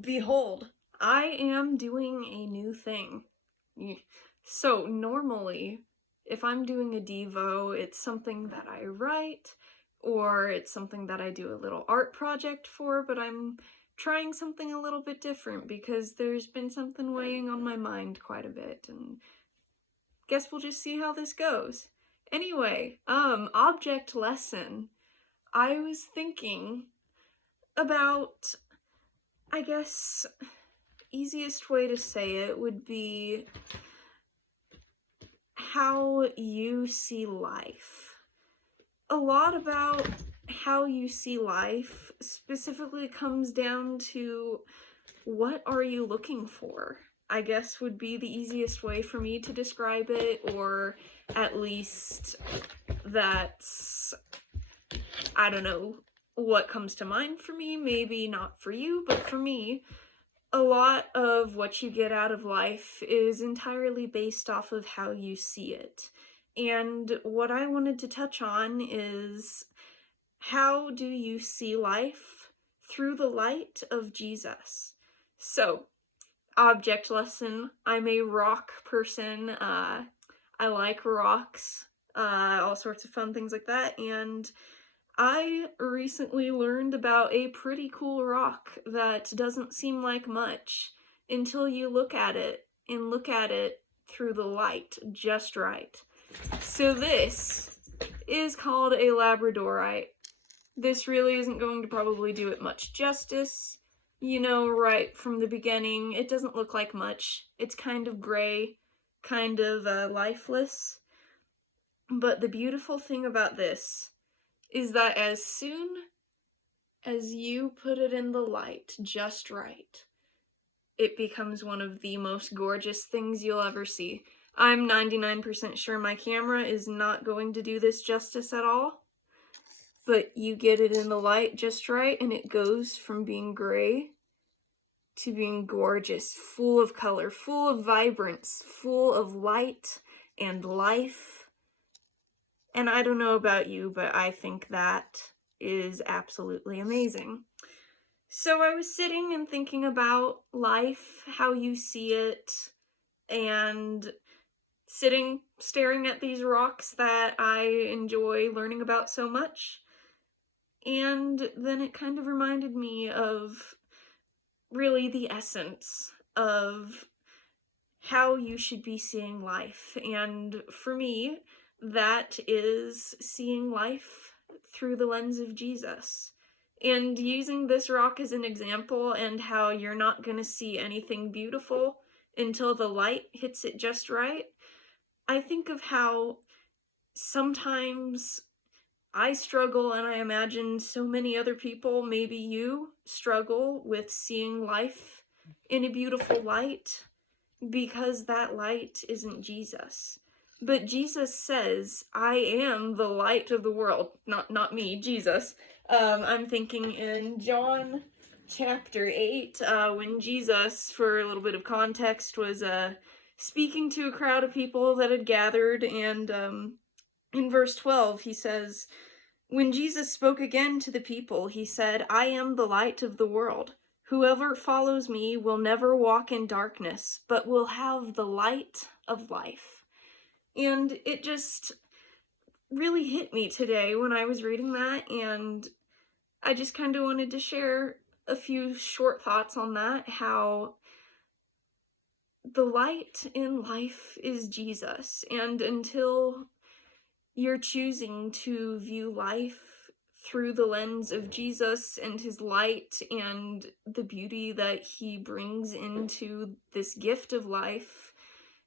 Behold, I am doing a new thing. So normally, if I'm doing a Devo, it's something that I write, or it's something that I do a little art project for, but I'm trying something a little bit different because there's been something weighing on my mind quite a bit, and guess we'll just see how this goes. Anyway, object lesson. I was thinking about, I guess, easiest way to say it would be how you see life. A lot about how you see life specifically comes down to what are you looking for, I guess would be the easiest way for me to describe it, or at least that's, I don't know, what comes to mind for me, maybe not for you, but for me, a lot of what you get out of life is entirely based off of how you see it. And what I wanted to touch on is, how do you see life through the light of Jesus? So, object lesson, I'm a rock person. I like rocks, all sorts of fun things like that, and I recently learned about a pretty cool rock that doesn't seem like much until you look at it, and look at it through the light just right. So this is called a labradorite. This really isn't going to probably do it much justice. You know, right from the beginning, it doesn't look like much. It's kind of gray, kind of lifeless. But the beautiful thing about this is that as soon as you put it in the light just right, it becomes one of the most gorgeous things you'll ever see. I'm 99% sure my camera is not going to do this justice at all, but you get it in the light just right, and it goes from being gray to being gorgeous, full of color, full of vibrance, full of light and life. And I don't know about you, but I think that is absolutely amazing. So I was sitting and thinking about life, how you see it, and staring at these rocks that I enjoy learning about so much. And then it kind of reminded me of really the essence of how you should be seeing life. And for me, that is seeing life through the lens of Jesus. And using this rock as an example, and how you're not going to see anything beautiful until the light hits it just right, I think of how sometimes I struggle, and I imagine so many other people, maybe you, struggle with seeing life in a beautiful light, because that light isn't Jesus. But Jesus says, I am the light of the world. Not me, Jesus. I'm thinking in John chapter 8, when Jesus, for a little bit of context, was speaking to a crowd of people that had gathered, and in verse 12 he says, when Jesus spoke again to the people, he said, I am the light of the world. Whoever follows me will never walk in darkness, but will have the light of life. And it just really hit me today when I was reading that, and I just kind of wanted to share a few short thoughts on that, how the light in life is Jesus, and until you're choosing to view life through the lens of Jesus and his light and the beauty that he brings into this gift of life,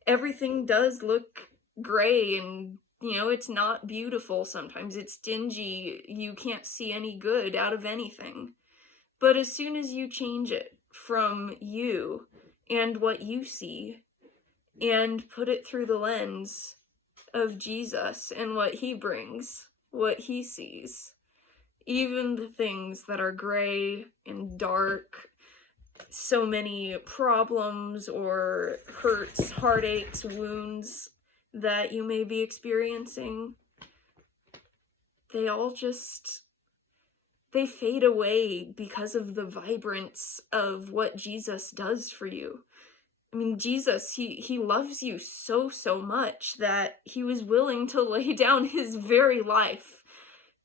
everything does look gray, and it's not beautiful. Sometimes it's dingy. You can't see any good out of anything. But as soon as you change it from you and what you see and put it through the lens of Jesus and what he brings, what he sees, even the things that are gray and dark, so many problems or hurts, heartaches, wounds that you may be experiencing, they all just they fade away because of the vibrance of what Jesus does for you. I mean, Jesus, he loves you so, so much that he was willing to lay down his very life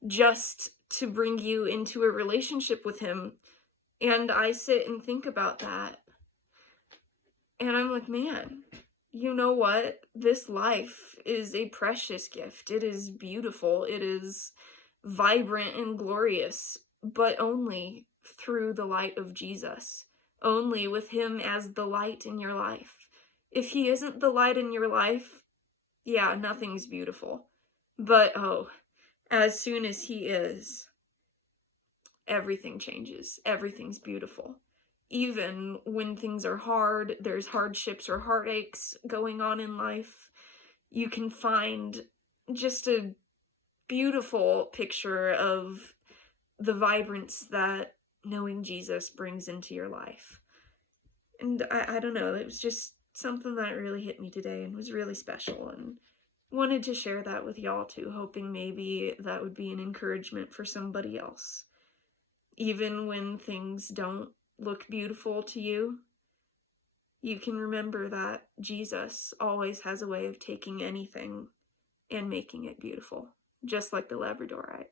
just to bring you into a relationship with him. And I sit and think about that, and I'm like, man, you know what? This life is a precious gift. It is beautiful. It is vibrant and glorious, but only through the light of Jesus, only with him as the light in your life. If he isn't the light in your life, yeah, nothing's beautiful. But oh, as soon as he is, everything changes. Everything's beautiful. Even when things are hard, there's hardships or heartaches going on in life, you can find just a beautiful picture of the vibrance that knowing Jesus brings into your life. And I don't know, it was just something that really hit me today and was really special, and wanted to share that with y'all too, hoping maybe that would be an encouragement for somebody else. Even when things don't look beautiful to you, you can remember that Jesus always has a way of taking anything and making it beautiful, just like the Labradorite.